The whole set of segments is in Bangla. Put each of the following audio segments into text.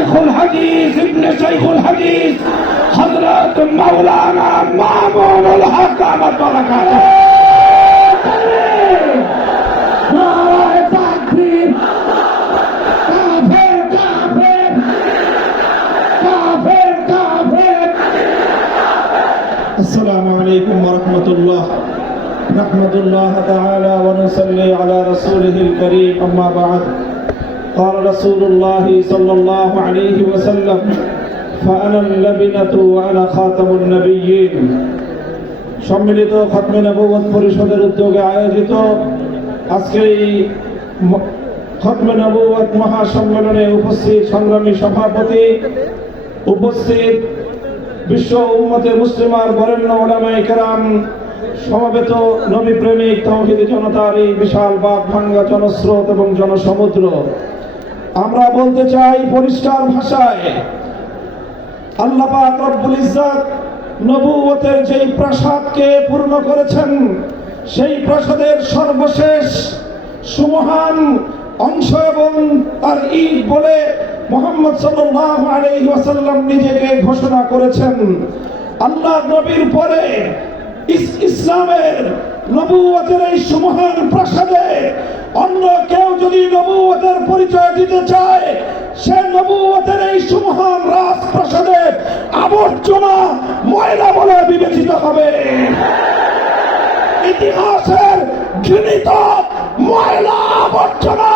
শাইখুল হাদিস ইবনে শাইখুল হাদিস হযরত মাওলানা মামুনুল হক দামাত বারাকাতুহু। নারায়ে তাকবীর। কাফের কাফের কাফের কাফের। আসসালামু আলাইকুম ওয়া রাহমাতুল্লাহ। নাহমাদুল্লাহ তাআলা ওয়া নুসাল্লি আলা রাসূলিহিল কারীম, আম্মা বা'দ। قال رسول الله صلى الله عليه وسلم فأنا اللبنة وأنا خاتم النبيين। সম্মিলিত খতমে নবুয়ত পরিষদের উদ্যোগে আয়োজিত আজকের এই খতমে নবুয়ত মহাসম্মেলনে উপস্থিত সংগ্রামী সভাপতি, উপস্থিত বিশ্ব উম্মতে মুসলিমার বরেণ্য উলামায়ে কেরাম, সমবেত নবী প্রেমিক তাওহীদি জনতার এই বিশাল বাঁধ ভাঙ্গা জনস্রোত এবং জনসমুদ্র, আমরা বলতে চাই পরিষ্কার ভাষায়, আল্লাহ পাক রব্বুল ইজ্জত নবুয়তের যেই প্রাসাদকে পূর্ণ করেছেন, সেই প্রাসাদের সর্বশেষ সুমহান অংশ এবং তার ঈদ বলে মুহাম্মদ সাল্লাল্লাহু আলাইহি ওয়াসাল্লাম নিজেকে ঘোষণা করেছেন। আল্লাহর নবীর পরে ইসলামের নবুয়তের এই সুমহান প্রাসাদে অন্য কেউ যদি নবুয়তের পরিচয় দিতে চায়, সে নবুয়তের এই সুমহান রাজপ্রাসাদে আবর্জনা ময়লা বলে বিবেচিত হবে। ইতিহাসের ঘৃণিত ময়লা আবর্জনা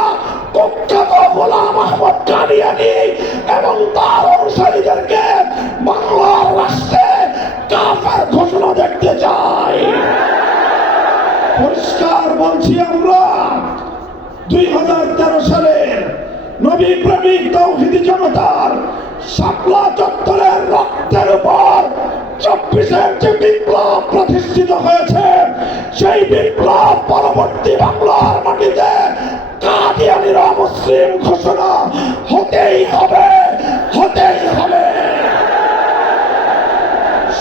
কুখ্যাত গোলাম আহমদ কাদিয়ানী এবং তার অনুসারীদেরকে বাংলার রাষ্ট্রে কাফের ঘোষণা দেখতে চাই। পরিষ্কার বলছি, আমরা 2013 সালের নবী প্রেমিক তাওহীদি জনতার শাপলা চত্বরের রক্তের উপর 24-এর যে বিপ্লব প্রতিষ্ঠিত হয়েছে, সেই বিপ্লব পরবর্তী বাংলার মাটিতে কাদিয়ানীর অমুসলিম ঘোষণা হতেই হবে, হতেই হবে।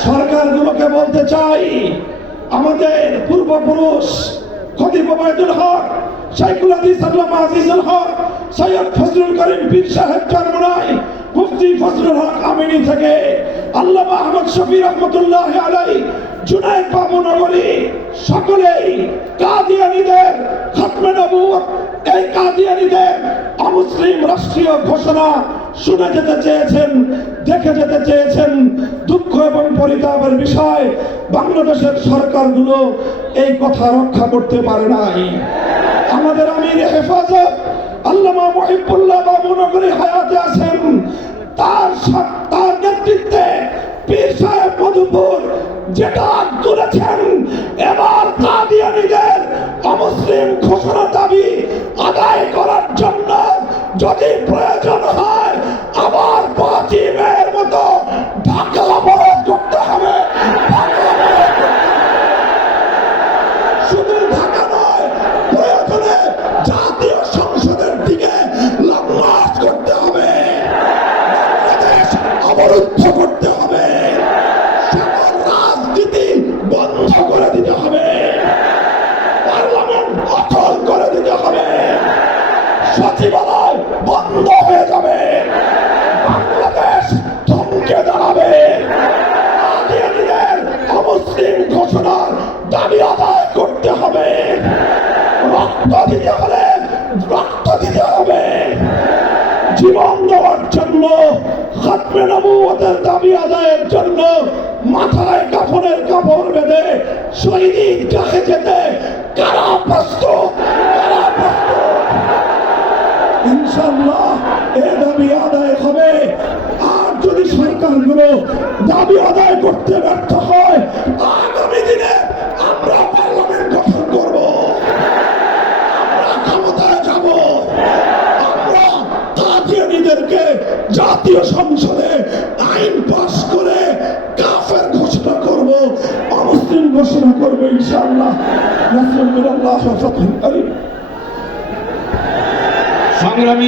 সরকারগুলোকে বলতে চাই, আমাদের পূর্বপুরুষ খতিব ওবায়দুল হক, শাইখুল হাদিস আল্লামা আজিজুল হক, সৈয়দ ফজলুল করিম পীর সাহেব চরমনাই, মুফতি ফজলুল হক আমিনী থেকে আল্লামা আহমদ শফি রহমতুল্লাহি আলাইহি, জুনায়েদ বাবু নগরী, সকলেই কাদিয়ানীদের খতমে নবুয়ত, এই কাদিয়ানীদের অমুসলিম রাষ্ট্রীয় ঘোষণা শুনে যেতে চেয়েছেন, দেখে যেতে চেয়েছেন। দুঃখ এবং পরিতাপের বিষয়, বাংলাদেশের সরকারগুলো এই কথা রক্ষা করতে পারে নাই। আমাদের আমির হেফাজত আল্লামা মুহিবুল্লাহ বাবু নগরী হায়াতে আছেন, তার নেতৃত্বে পীর সাহেব মধুপুর যেটা তুলেছেন, এবার কাদিয়ানীদের অমুসলিম ঘোষণা দাবি আদায় করার জন্য যদি প্রয়োজন হয় আবার 5 মের মতো ঢাকা অবরোধ করতে হবে। শুধু ঢাকা নয়, প্রয়োজনে জাতীয় সংসদের দিকে লং মার্চ করতে হবে, বাংলাদেশ অবরুদ্ধ করতে হবে, সকল রাজনীতি বন্ধ করে দিতে হবে, পার্লামেন্ট অচল করে দিতে হবে, সচিবালয় বন্ধ হয়ে যাবে, বাংলাদেশ থমকে দাঁড়াবে। কাদিয়ানীদের অমুসলিম ঘোষণার দাবি আদায় করতে হবে। রক্ত দিতে হলে রক্ত দিতে হবে। জীবন দেওয়ার জন্য, খতমে নবুয়তের দাবি আদায়ের জন্য মাথায় কাফনের কাপড় বেঁধে শহীদ ঈদগাহে যেতে কারা প্রস্তুত? কারা প্রস্তুত? ইনশাআল্লাহ এ দাবি আদায় হবে। আর যদি সরকারগুলো দাবি আদায় করতে ব্যর্থ হয়, আগামী দিনে আমরা পার্লামেন্ট গঠন করব, আমরা ক্ষমতায় যাব, আমরা কাদিয়ানীদেরকে জাতীয় সংসদে আইন পাস করে কাফের ঘোষণা করব, অমুসলিম ঘোষণা করব ইনশাআল্লাহ। নাসরুল্লাহ ওয়া ফাতহুল করিম। সংগ্রামী